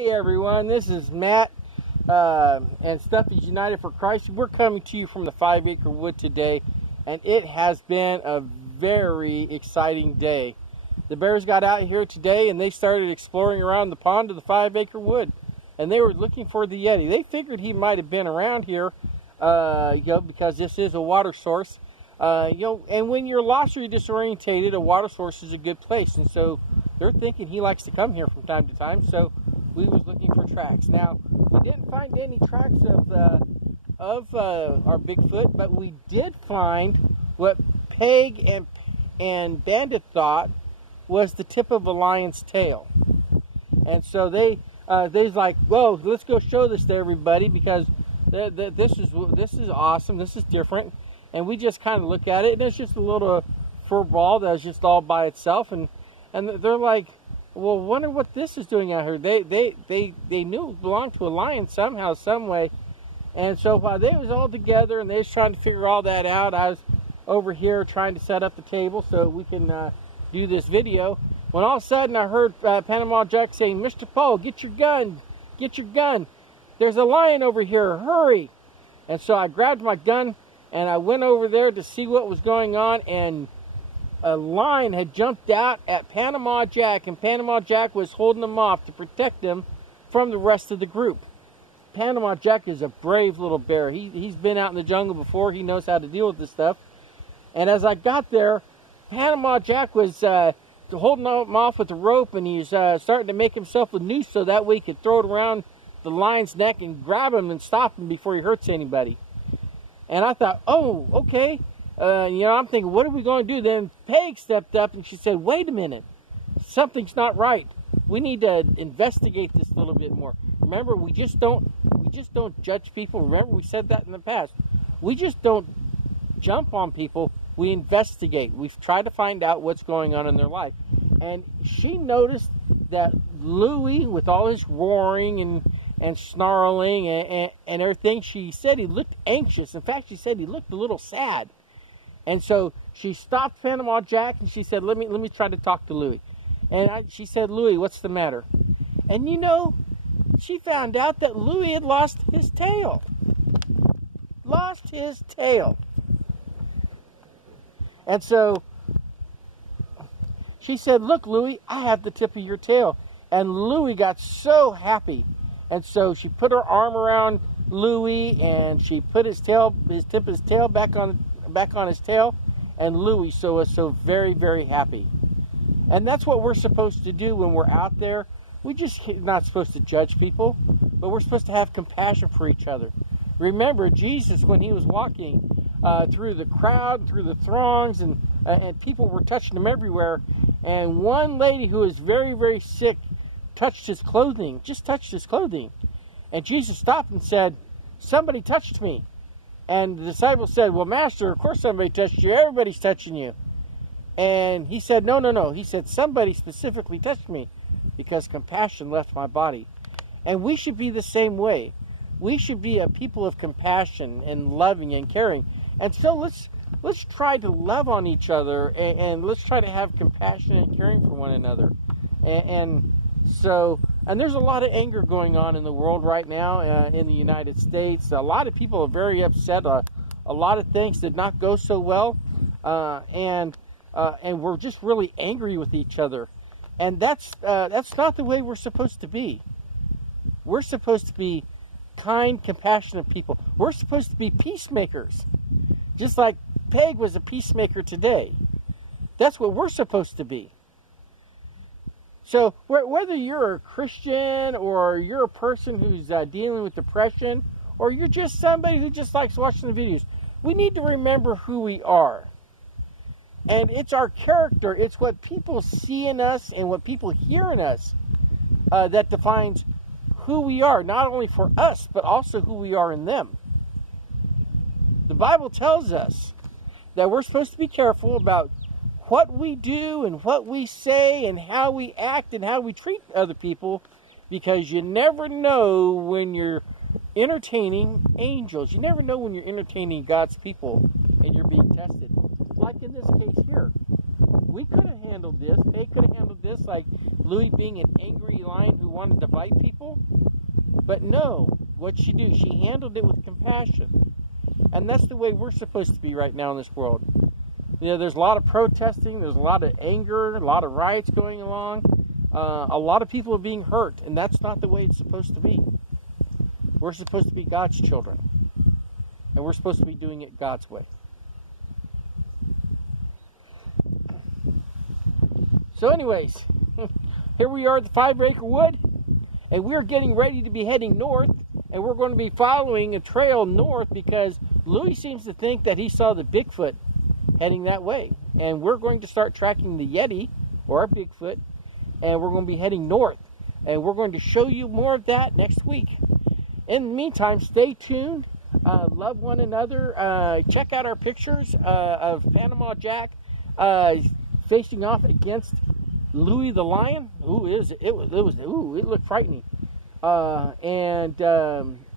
Hey everyone, this is Matt and Stuffies United for Christ. We're coming to you from the 5 Acre Wood today, and it has been a very exciting day. The bears got out here today and they started exploring around the pond of the 5 Acre Wood, and they were looking for the Yeti. They figured he might have been around here, because this is a water source. And when you're lost or you're disorientated, a water source is a good place, and so they're thinking he likes to come here from time to time. So we was looking for tracks. Now we didn't find any tracks of our Bigfoot, but we did find what Peg and Bandit thought was the tip of a lion's tail. And so they's like, whoa, let's go show this to everybody, because this is awesome, this is different. And we just kind of look at it, and it's just a little fur ball that's just all by itself, and they're like, well, wonder what this is doing out here. They knew it belonged to a lion somehow, some way. And so while they was all together and they was trying to figure all that out, I was over here trying to set up the table so we can do this video. When all of a sudden I heard Panama Jack saying, "Mr. Paul, get your gun, get your gun. There's a lion over here, hurry." And so I grabbed my gun and I went over there to see what was going on, and a lion had jumped out at Panama Jack, and Panama Jack was holding him off to protect him from the rest of the group. Panama Jack is a brave little bear. He's been out in the jungle before. He knows how to deal with this stuff. And as I got there, Panama Jack was holding him off with the rope, and he's starting to make himself a noose so that way he could throw it around the lion's neck and grab him and stop him before he hurts anybody. And I thought, oh, okay. I'm thinking, what are we going to do? Then Peg stepped up and she said, wait a minute. Something's not right. We need to investigate this a little bit more. Remember, we just don't judge people. Remember, we said that in the past. We just don't jump on people. We investigate. We've tried to find out what's going on in their life. And she noticed that Louie, with all his roaring and snarling and everything, she said he looked anxious. In fact, she said he looked a little sad. And so she stopped Panama Jack and she said, let me try to talk to Louie. And she said, Louie, what's the matter? And she found out that Louie had lost his tail. Lost his tail. And so she said, look, Louie, I have the tip of your tail. And Louie got so happy. And so she put her arm around Louie and she put his tip of his tail back on his tail, and Louie was so very, very happy. And that's what we're supposed to do when we're out there. We're just not supposed to judge people, but we're supposed to have compassion for each other. Remember, Jesus, when he was walking through the crowd, through the throngs, and people were touching him everywhere, and one lady who was very, very sick touched his clothing, just touched his clothing. And Jesus stopped and said, somebody touched me. And the disciples said, well, Master, of course somebody touched you. Everybody's touching you. And he said, no. He said, somebody specifically touched me because compassion left my body. And we should be the same way. We should be a people of compassion and loving and caring. And so let's try to love on each other, and let's try to have compassion and caring for one another. And there's a lot of anger going on in the world right now, in the United States. A lot of people are very upset. A lot of things did not go so well, and we're just really angry with each other. And that's not the way we're supposed to be. We're supposed to be kind, compassionate people. We're supposed to be peacemakers, just like Peg was a peacemaker today. That's what we're supposed to be. So whether you're a Christian or you're a person who's dealing with depression, or you're just somebody who just likes watching the videos, we need to remember who we are. And it's our character, it's what people see in us and what people hear in us that defines who we are, not only for us, but also who we are in them. The Bible tells us that we're supposed to be careful about what we do and what we say and how we act and how we treat other people, because you never know when you're entertaining angels. You never know when you're entertaining God's people and you're being tested. Like in this case here. We could have handled this. They could have handled this like Louie being an angry lion who wanted to bite people. But no, what'd she do? She handled it with compassion. And that's the way we're supposed to be right now in this world. You know, there's a lot of protesting, there's a lot of anger, a lot of riots going along. A lot of people are being hurt, and that's not the way it's supposed to be. We're supposed to be God's children. And we're supposed to be doing it God's way. So anyways, here we are at the 5 Acre Wood, and we're getting ready to be heading north, and we're going to be following a trail north because Louie seems to think that he saw the Bigfoot heading that way. And we're going to start tracking the Yeti, or our Bigfoot, and we're going to be heading north. And we're going to show you more of that next week. In the meantime, stay tuned, love one another, check out our pictures of Panama Jack facing off against Louie the lion. Ooh, it looked frightening. And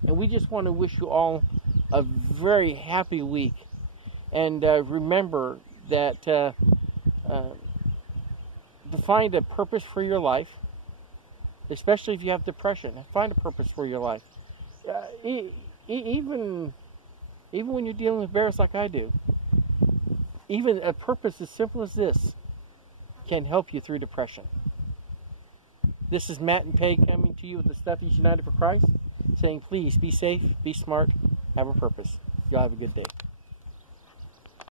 we just want to wish you all a very happy week. And remember that to find a purpose for your life, especially if you have depression, find a purpose for your life. Even when you're dealing with bears like I do, even a purpose as simple as this can help you through depression. This is Matt and Peg coming to you with the Stuffies United for Christ, saying please be safe, be smart, have a purpose. Y'all have a good day.